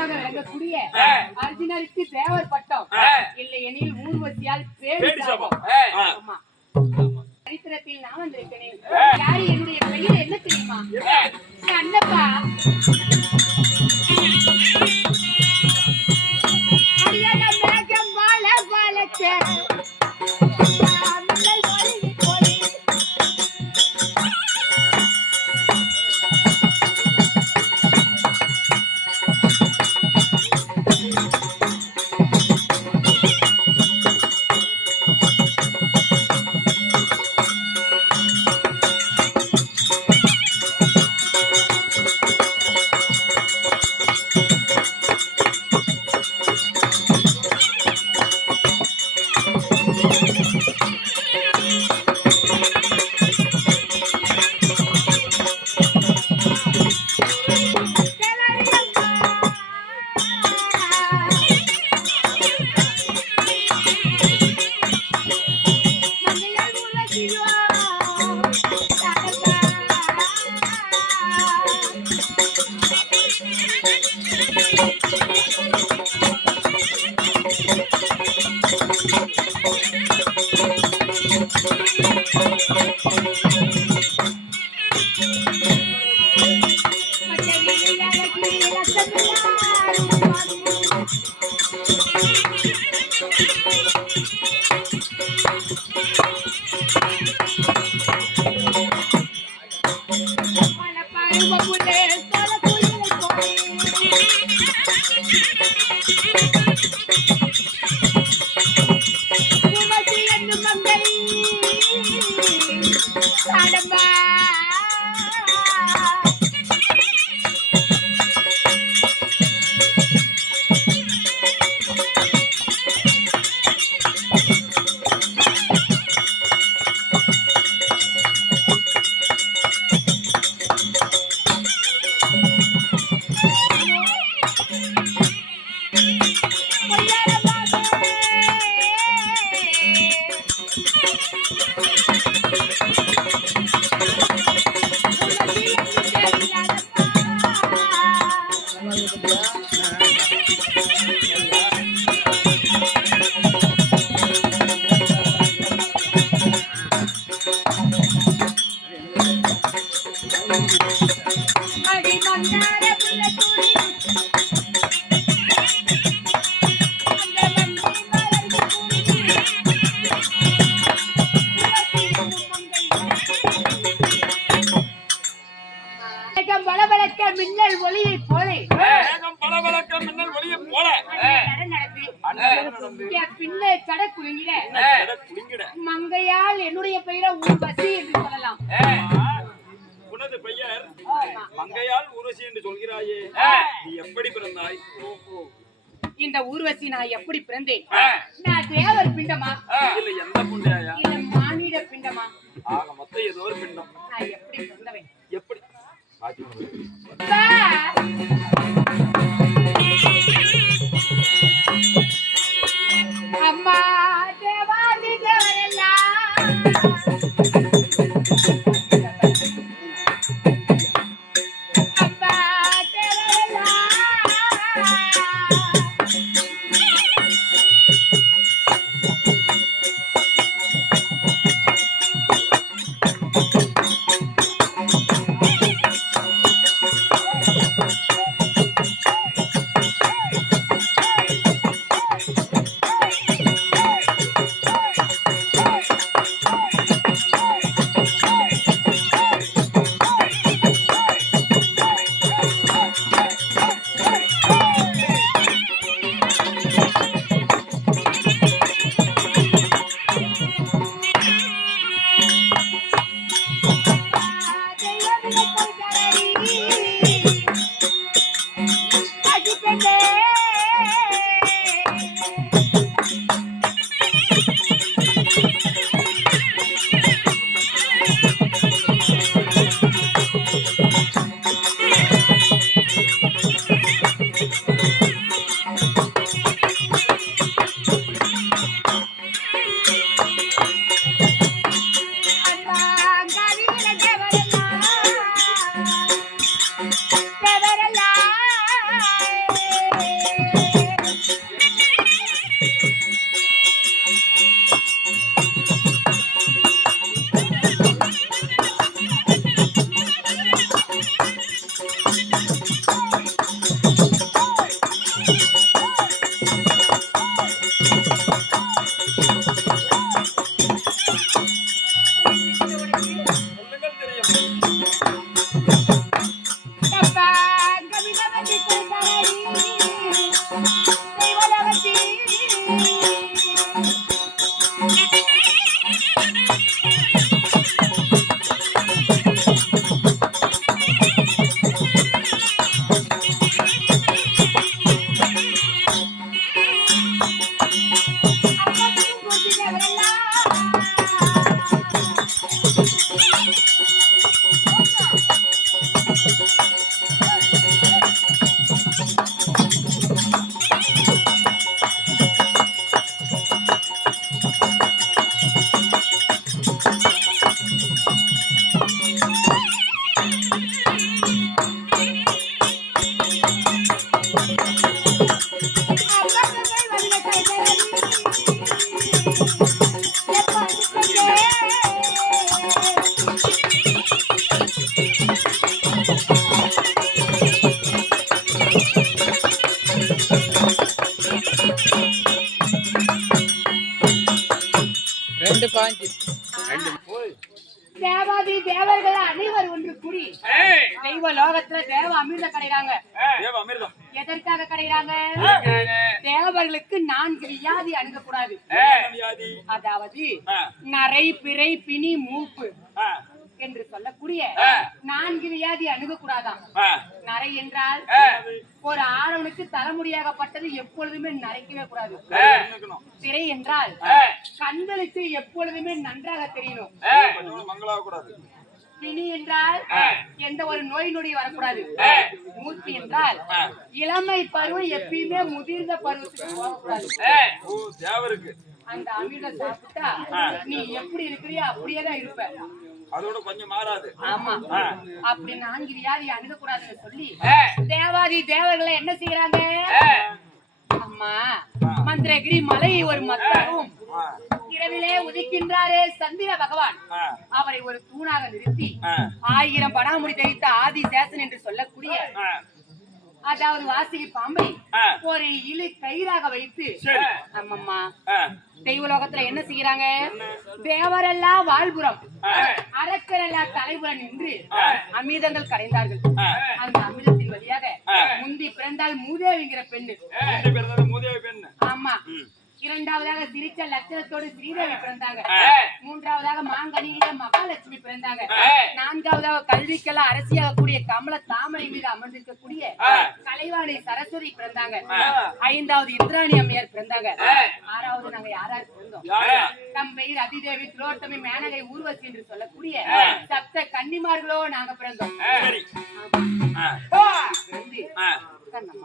தெய்வமாக விளங்கக்கூடிய அர்ஜுனருக்கு தேவர் பட்டம் இல்லை எனில் ஊர்வசியால் பேடி சாபம். ஆமா, சரித்திரத்தில் நான் வந்திருக்கிறேன். யாரு என்னுடைய பெயர் என்ன தெரியுமா? அண்ணப்பா. அடியாத மேகம் வாழ வாழச்ச மின்னல் ஒளியை போல பின்ன சட குலுங்கிட மங்கையால் என்னுடைய பெயரை ஊர்வசி என்று சொல்லலாம். உனது பெயர் மங்கையால் ஊர்வசி என்று சொல்கிறாயே, நீ எப்படி பிறந்தாய்? இந்த ஊர்வசி நான் எப்படி பிறந்தேன்? நான் தேவர் பிண்டமா இல்ல எந்த புண்டையா? இல்ல மானிட பிண்டமா? ஆக மொத்தம் ஏதோ ஒரு பிண்டம். நான் எப்படி பிறந்தவன்? எப்படி அம்மா தேவாதி தேவரெல்லாம் தேவாதி தேவர்கள் அனைவர் ஒன்று கூடி தெய்வ லோகத்துல தேவ அமிர்தம் கிடைறாங்க. தேவ அமிர்தம் எதற்காக கிடைறாங்க? தேவர்களுக்கு 4 வியாதி அணுகக்கூடாது. வியாதி அதாவது நரை, பிறை, பிணி, மூப்பு என்று சொல்லக்கூடிய 4 வியாதி அணுகக்கூடாதாம். நரை என்றால் ஒரு ஆடவனுக்கு தலைமுடியாகப்பட்டது எப்பொழுதுமே நரைக்கவே கூடாது. பிறை என்றால் கண்களுக்கு எப்பொழுதுமே நன்றாக தெரியணும். பிணி என்றால் எந்த ஒரு நோய் நொடி வரக்கூடாது. மூச்சு என்றால் இளமை பருவம் எப்பயுமே முதிர்ந்த பருவத்துக்கு போகக்கூடாது. அந்த அமிர்தம் சாப்பிட்டா நீ எப்படி இருக்கிறியோ அப்படியேதான் இருப்ப. அதோட கொஞ்சம் மாறாது. ஆமா, அப்படி 4 வியாதி அணுகக்கூடாதுன்னு சொல்லி தேவாதி தேவர்களை என்ன செய்யறாங்க? அம்மா மந்திரகிரி மலை ஒரு மக்களும் இரவிலே உதிக்கின்றாரே சந்திர பகவான், அவரை ஒரு தூணாக நிறுத்தி 1000 படாமுடி தரித்த ஆதி சேசன் என்று சொல்லக்கூடிய அதாவது வாசிகி பாம்பை ஒரு இழு கயிறாக வைத்து அம்மம்மா தெய்வலோகத்துல என்ன செய்யறாங்க? தேவரெல்லாம் வாழ்புறம், அரக்கரெல்லாம் தலைபுறம் நின்று அமிர்தங்கள் கடைந்தார்கள். அந்த அமிர்தத்தின் வழியாக முந்தி பிறந்தால் மூதேவிங்கிற பெண்ணு. ஆமா, 2வதாக சிரிச்ச லட்சணத்தோடு ஸ்ரீதேவி பிறந்தாங்க. 3வதாக மாங்கனியில மகாலட்சுமி பிறந்தாங்க. 4வதாக கல்விக்கெல்லாம் அரசியாக கூடிய கமல தாமரை மீது அமர்ந்திருக்கக்கூடிய கலைவாணி சரஸ்வதி பிறந்தாங்க. 5வது இந்திராணி அம்மையார் பிறந்தாங்க. 6வது நாங்க யாராரு பிறந்தோம்? நம் பெயர் அதிதேவி, திலோட்டமி, மேனகை, ஊர்வசி என்று சொல்லக்கூடிய சப்த கன்னிமார்களோ நாங்க பிறந்தோம்.